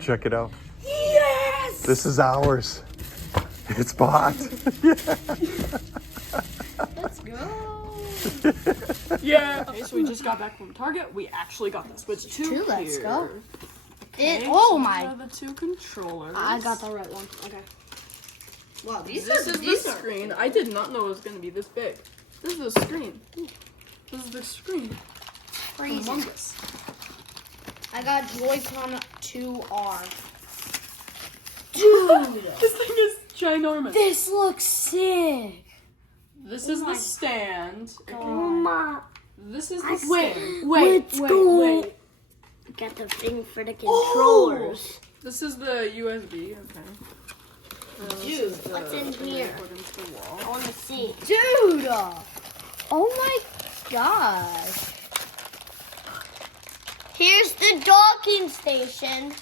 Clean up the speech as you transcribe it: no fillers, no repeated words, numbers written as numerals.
Check it out. Yes! This is ours. It's bought. Let's go. Yeah. Okay, so we just got back from Target. We actually got the Switch 2 Two, let's here. go. Okay, Oh so my. these are the two controllers. I got the right one. Okay. Wow, This is the screen. I did not know it was going to be this big. This is the screen. This is the screen. crazy. Humongous. I got Joy-Con 2R. Dude, This thing is ginormous. this looks sick. This is the stand. Mama, This is the wait, stand. let's go. Wait. Get the thing for the controllers. This is the USB. Okay. Dude, what's in here? Plug into the wall. I want to see. Dude, oh my gosh. Here's the docking station.